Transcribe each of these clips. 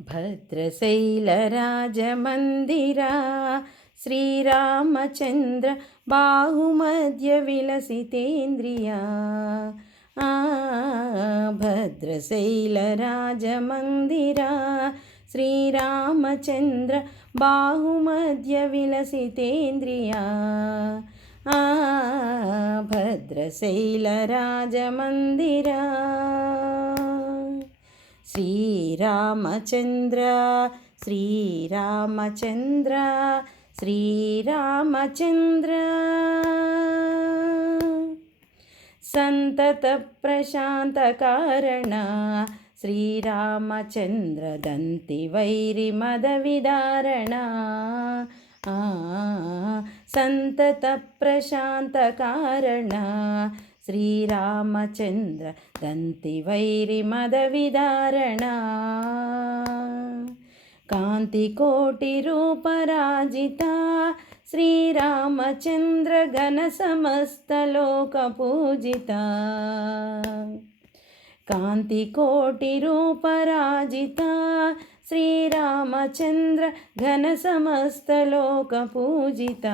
భద్రశైలరాజమందిరా శ్రీరామచంద్ర బాహుమధ్య విలసితేంద్రియా. భద్రశైలరాజమందిరా శ్రీరామచంద్ర బాహుమధ్య విలసితేంద్రియా. श्रीरामचन्द्र श्रीरामचन्द्र श्रीरामचन्द्र। सन्ततप्रशान्तकारण श्रीरामचन्द्र दन्तिवैरिमदविदारणा आ सन्ततप्रशान्तकारणा శ్రీరామచంద్ర దంతి వైరి మద విదారణ కాంతి కోటి రూపరాజిత శ్రీరామచంద్ర ఘన సమస్త లోక పూజిత. కాంతి కోటి రూపరాజిత శ్రీరామచంద్ర ఘన సమస్త లోక పూజిత.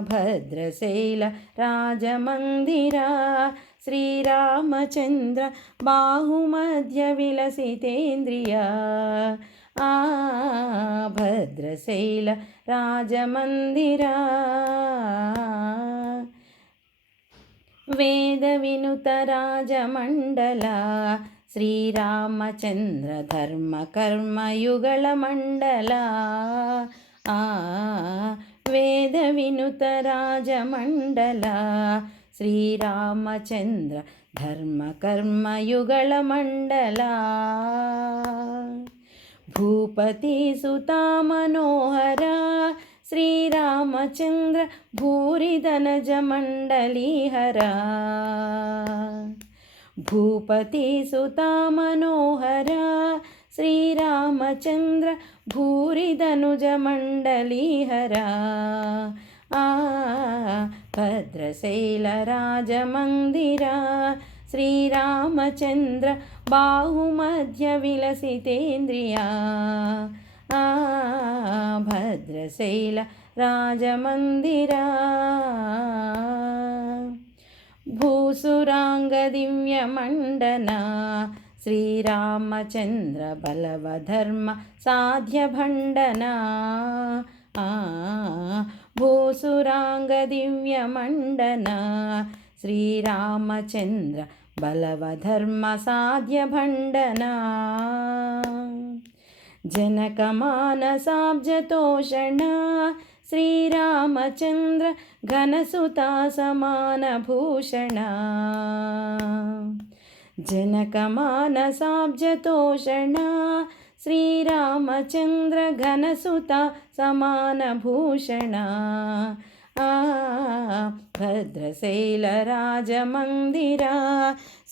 భద్రశైల రాజమందిరా శ్రీరామచంద్ర బాహుమధ్య విలసితేంద్రియ. ఆ భద్రశైల రాజమందిరా. వేద వినుత రాజమండల శ్రీరామచంద్ర ధర్మ కర్మయుగళ మండల. ఆ వేద వినుత రాజమండల శ్రీరామచంద్ర ధర్మ కర్మయుగళ మండల భూపతి సుతా మనోహర శ్రీరామచంద్ర భూరిధనజ మండలీహర భూపతి సుతా మనోహర శ్రీరామచంద్ర భూరిధనుజ మండలీహరా. ఆ భద్రశైల రాజమందిరా. శ్రీరామచంద్ర బాహుమధ్య విలసితేంద్రియా. ఆ భద్రశైల రాజమందిరా. భూసురాంగ దివ్యమండనా. శ్రీరామచంద్ర బలవధర్మ సాధ్యభండన భూసురాంగదివ్యమండన శ్రీరామచంద్ర బలవధర్మ సాధ్యభండన जनकमानसाब्जतोषण श्रीरामचन्द्र घनसुता समानभूषण जनकमानसाब्जतोषणा श्रीरामचन्द्रघनसुता समानभूषणा। आ भद्रशैलराजमन्दिरा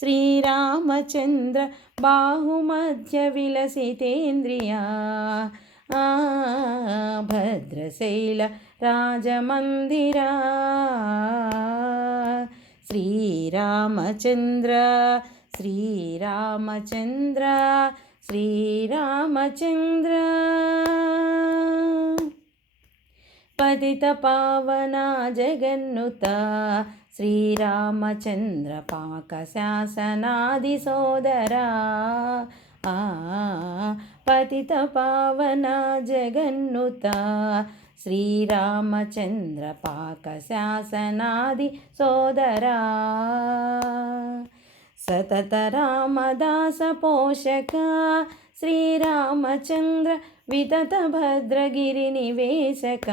श्रीरामचन्द्र बाहुमध्यविलसितेन्द्रिया आ भद्रशैलराजमन्दिरा श्रीरामचन्द्र శ్రీరామచంద్ర శ్రీరామచంద్ర. పతిత పావన జగన్నుత శ్రీరామచంద్ర పాక శాసనాది సోదరా. పతిత పావన జగన్నుత శ్రీరామచంద్ర పాక శాసనాది సోదరా. సతత రామదాస పోషక శ్రీరామచంద్ర వితత భద్రగిరి నివేశక.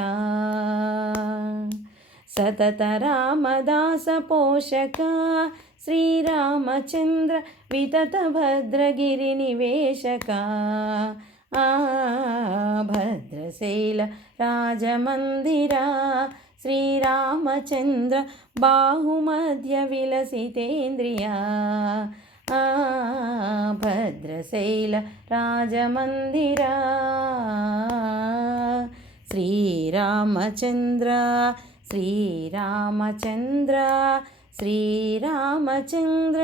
సతత రామదాస పోషక శ్రీరామచంద్ర వితత భద్రగిరి నివేశక. భద్రశైల రాజమందిరా శ్రీరామచంద్ర బాహుమధ్య విలసితేంద్రియ భద్రశైల రాజమందిరా. శ్రీరామచంద్ర శ్రీరామచంద్ర శ్రీరామచంద్ర.